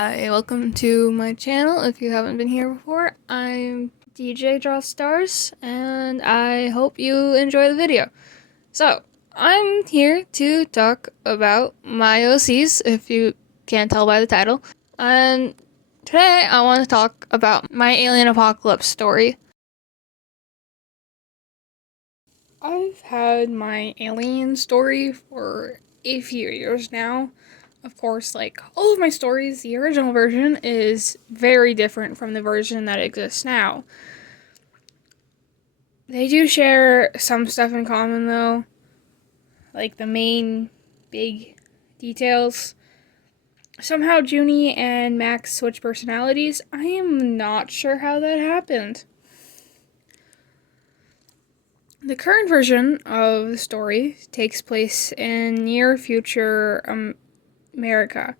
Hi, welcome to my channel. If you haven't been here before, I'm DJ Draw Stars, and I hope you enjoy the video. So, I'm here to talk about my OCs, if you can't tell by the title. And today, I want to talk about my alien apocalypse story. I've had my alien story for a few years now. Of course, like all of my stories, the original version is very different from the version that exists now. They do share some stuff in common though, like the main big details. Somehow Junie and Max switch personalities. I am not sure how that happened. The current version of the story takes place in near future America.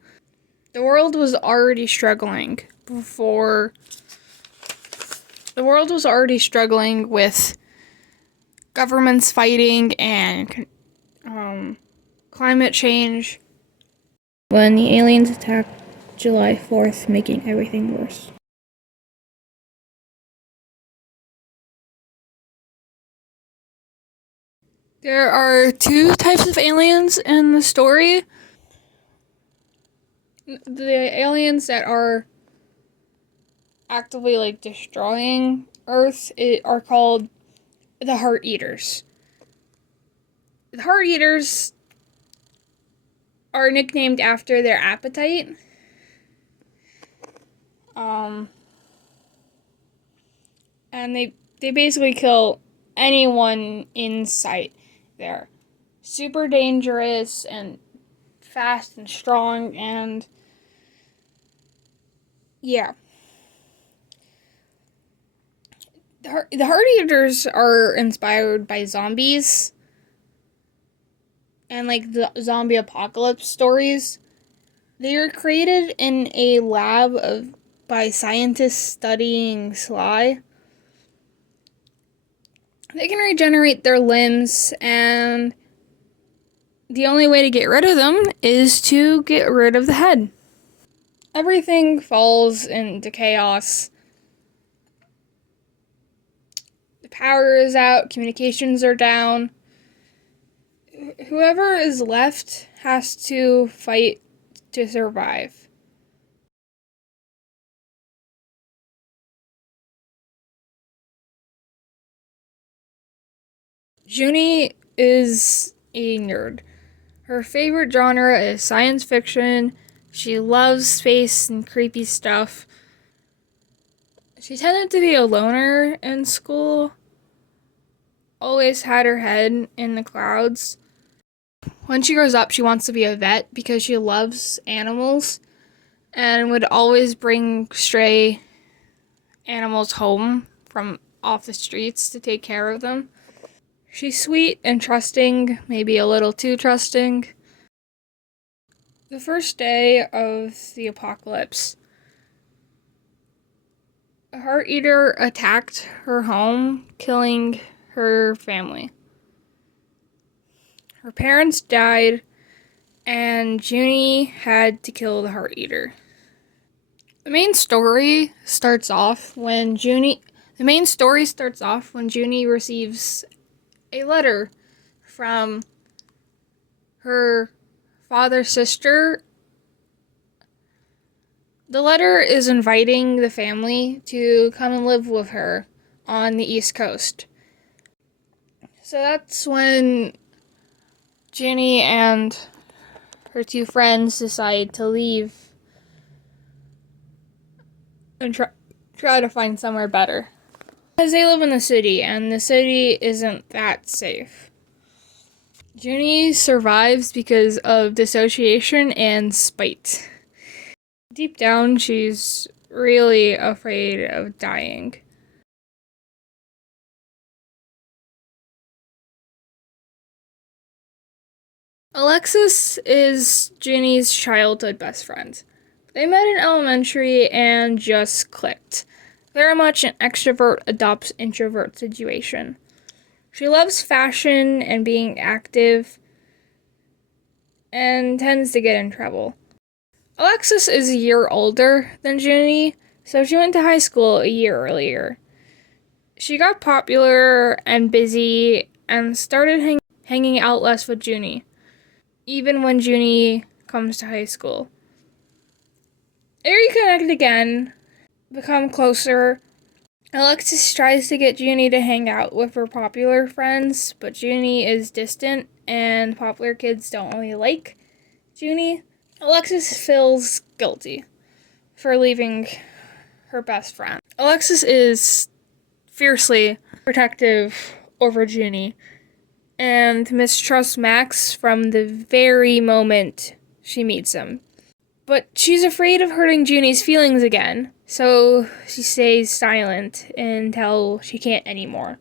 The world was already struggling before. The world was already struggling with governments fighting and climate change when the aliens attacked July 4th, making everything worse. There are two types of aliens in the story. The aliens that are actively like destroying Earth are called the Heart Eaters. The Heart Eaters are nicknamed after their appetite. And they basically kill anyone in sight. They're super dangerous and fast and strong, and yeah. The Heart Eaters are inspired by zombies and like the zombie apocalypse stories. They were created in a lab by scientists studying sly. They can regenerate their limbs, and the only way to get rid of them is to get rid of the head. Everything falls into chaos. The power is out, communications are down. Whoever is left has to fight to survive. Junie is a nerd. Her favorite genre is science fiction. She loves space and creepy stuff. She tended to be a loner in school. Always had her head in the clouds. When she grows up, she wants to be a vet because she loves animals and would always bring stray animals home from off the streets to take care of them. She's sweet and trusting, maybe a little too trusting. The first day of the apocalypse, a Heart Eater attacked her home, killing her family. Her parents died, and Junie had to kill the Heart Eater. The main story starts off when Junie receives a letter from her father's sister. The letter is inviting the family to come and live with her on the East Coast. So that's when Junie and her two friends decide to leave and try to find somewhere better. Because they live in the city, and the city isn't that safe. Junie survives because of dissociation and spite. Deep down, she's really afraid of dying. Alexis is Junie's childhood best friend. They met in elementary and just clicked. Very much an extrovert adopts introvert situation. She loves fashion and being active and tends to get in trouble. Alexis is a year older than Junie, so she went to high school a year earlier. She got popular and busy and started hanging out less with Junie, even when Junie comes to high school. They reconnect again, become closer. Alexis tries to get Junie to hang out with her popular friends, but Junie is distant and popular kids don't really like Junie. Alexis feels guilty for leaving her best friend. Alexis is fiercely protective over Junie and mistrusts Max from the very moment she meets him. But she's afraid of hurting Junie's feelings again, so she stays silent until she can't anymore.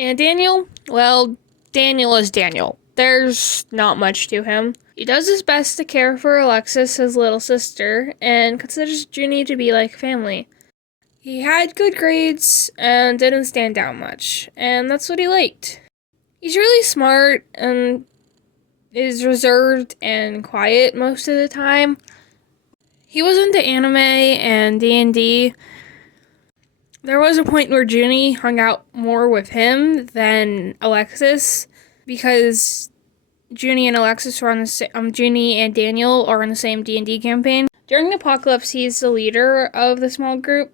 And Daniel? Well, Daniel is Daniel. There's not much to him. He does his best to care for Alexis, his little sister, and considers Junie to be like family. He had good grades and didn't stand out much, and that's what he liked. He's really smart and is reserved and quiet most of the time. He was into anime and D&D. There was a point where Junie hung out more with him than Alexis because Junie and Alexis were on the same. Junie and Daniel are on the same D&D campaign. During the apocalypse, he's the leader of the small group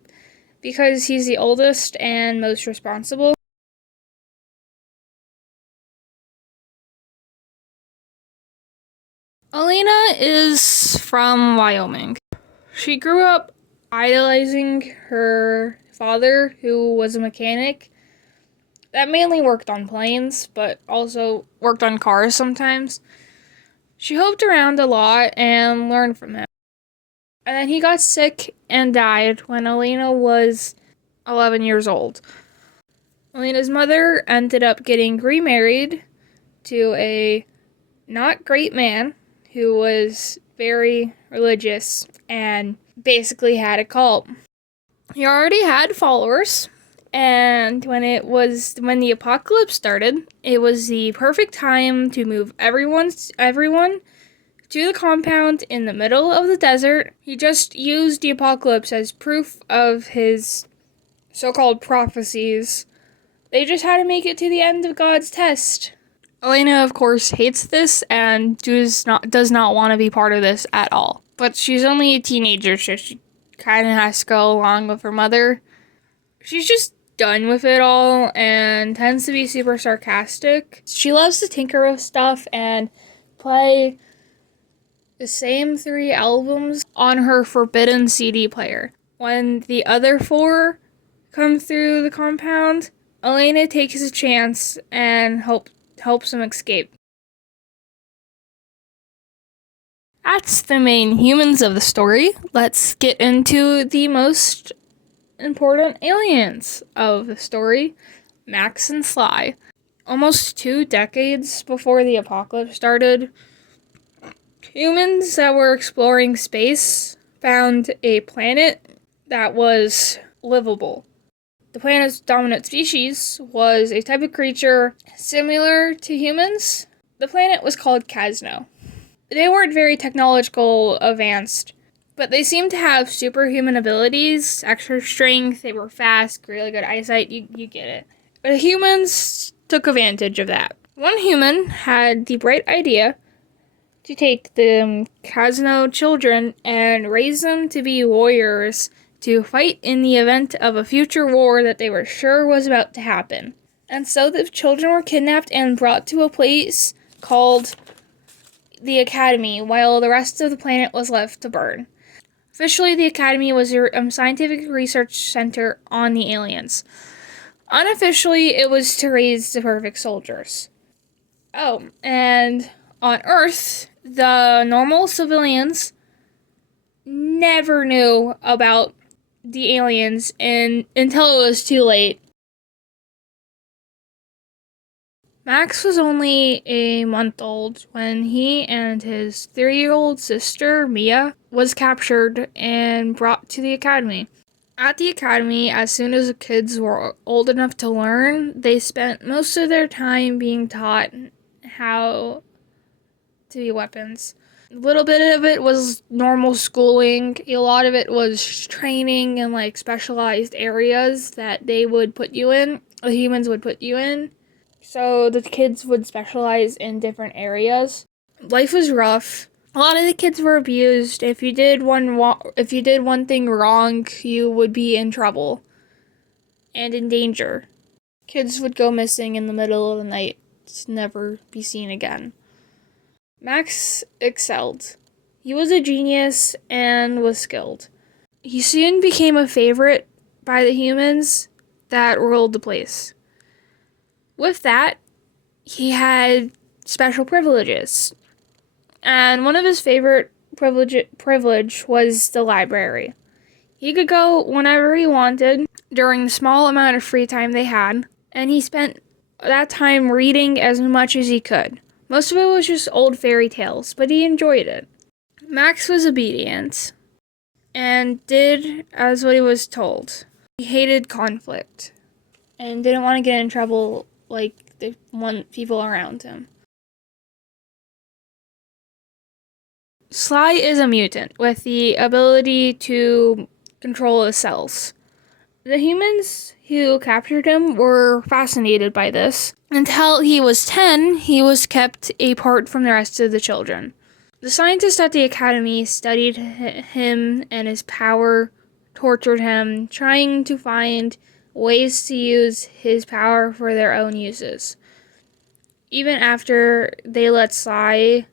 because he's the oldest and most responsible. Elena is from Wyoming. She grew up idolizing her father, who was a mechanic that mainly worked on planes, but also worked on cars sometimes. She hoped around a lot and learned from him. And then he got sick and died when Elena was 11 years old. Elena's mother ended up getting remarried to a not great man who was very religious and basically had a cult. He already had followers, and when the apocalypse started, it was the perfect time to move everyone to the compound in the middle of the desert. He just used the apocalypse as proof of his so-called prophecies. They just had to make it to the end of God's test. Elena, of course, hates this and does not want to be part of this at all. But she's only a teenager, so she kind of has to go along with her mother. She's just done with it all and tends to be super sarcastic. She loves to tinker with stuff and play the same 3 albums on her forbidden CD player. When the other 4 come through the compound, Elena takes a chance and helps him escape. That's the main humans of the story. Let's get into the most important aliens of the story, Max and Sly. Almost 2 decades before the apocalypse started, humans that were exploring space found a planet that was livable. The planet's dominant species was a type of creature similar to humans. The planet was called Casno. They weren't very technological advanced, but they seemed to have superhuman abilities, extra strength, they were fast, really good eyesight, you get it. The humans took advantage of that. One human had the bright idea to take the Casno children and raise them to be warriors to fight in the event of a future war that they were sure was about to happen. And so the children were kidnapped and brought to a place called the Academy, while the rest of the planet was left to burn. Officially, the Academy was a scientific research center on the aliens. Unofficially, it was to raise the perfect soldiers. Oh, and on Earth, the normal civilians never knew about the aliens until it was too late. Max was only a month old when he and his 3-year-old sister, Mia, was captured and brought to the academy. At the academy, as soon as the kids were old enough to learn, they spent most of their time being taught how to be weapons. A little bit of it was normal schooling. A lot of it was training in like specialized areas that they would put you in, the humans would put you in. So the kids would specialize in different areas. Life was rough. A lot of the kids were abused. If you did one thing wrong, you would be in trouble and in danger. Kids would go missing in the middle of the night to never be seen again. Max excelled. He was a genius and was skilled. He soon became a favorite by the humans that ruled the place. With that, he had special privileges. And one of his favorite privilege was the library. He could go whenever he wanted during the small amount of free time they had, and he spent that time reading as much as he could. Most of it was just old fairy tales, but he enjoyed it. Max was obedient and did as what he was told. He hated conflict and didn't want to get in trouble like the people around him. Sly is a mutant with the ability to control his cells. The humans who captured him were fascinated by this. Until he was 10, he was kept apart from the rest of the children. The scientists at the academy studied him and his power, tortured him, trying to find ways to use his power for their own uses. Even after they let Sly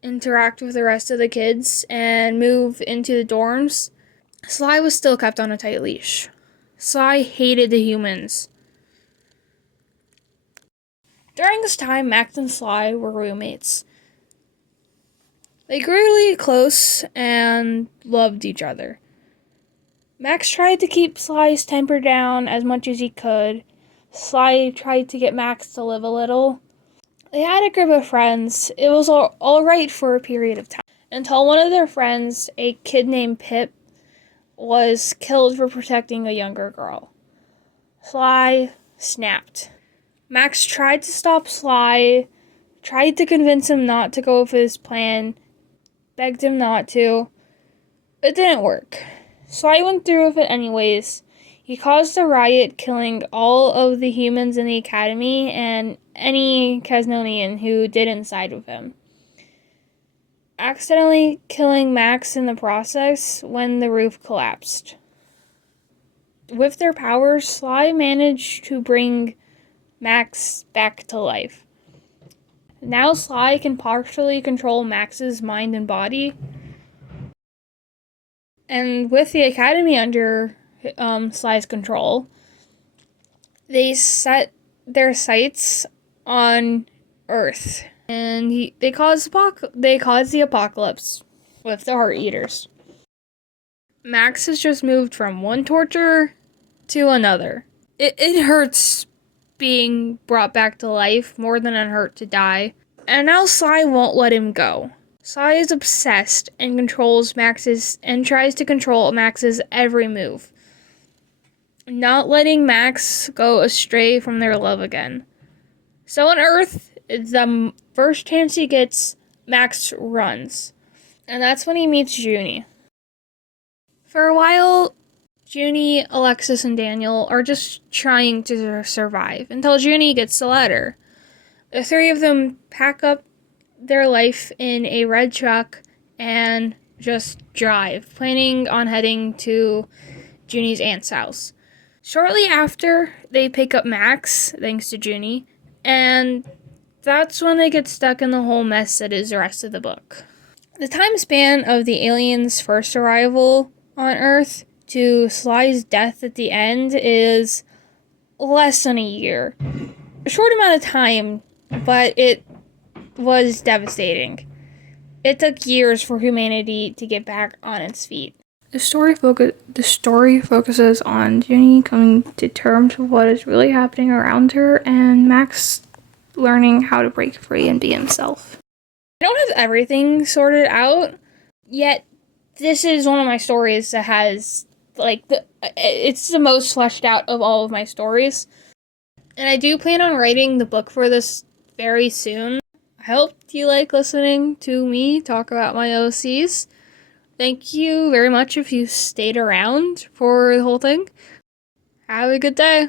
interact with the rest of the kids and move into the dorms, Sly was still kept on a tight leash. Sly hated the humans. During this time, Max and Sly were roommates. They grew really close and loved each other. Max tried to keep Sly's temper down as much as he could. Sly tried to get Max to live a little. They had a group of friends. It was all right for a period of time, until one of their friends, a kid named Pip, was killed for protecting a younger girl. Sly snapped. Max tried to stop Sly, tried to convince him not to go with his plan, begged him not to. It didn't work. Sly went through with it anyways. He caused a riot, killing all of the humans in the academy and any Casnonian who didn't side with him, accidentally killing Max in the process when the roof collapsed. With their powers, Sly managed to bring Max back to life. Now Sly can partially control Max's mind and body. And with the academy under Sly's control, they set their sights on Earth, and they caused the apocalypse with the Heart Eaters. Max has just moved from one torture to another. It hurts being brought back to life more than it hurt to die, and now Sly won't let him go. Sly is obsessed and tries to control Max's every move, not letting Max go astray from their love again. So on Earth, the first chance he gets, Max runs. And that's when he meets Junie. For a while, Junie, Alexis, and Daniel are just trying to survive until Junie gets the letter. The three of them pack up their life in a red truck and just drive, planning on heading to Junie's aunt's house. Shortly after, they pick up Max, thanks to Junie, and that's when they get stuck in the whole mess that is the rest of the book. The time span of the aliens' first arrival on Earth to Sly's death at the end is less than a year. A short amount of time, but it was devastating. It took years for humanity to get back on its feet. The story focuses on Junie coming to terms with what is really happening around her, and Max learning how to break free and be himself. I don't have everything sorted out, yet this is one of my stories that has it's the most fleshed out of all of my stories. And I do plan on writing the book for this very soon. I hope you like listening to me talk about my OCs. Thank you very much if you stayed around for the whole thing. Have a good day.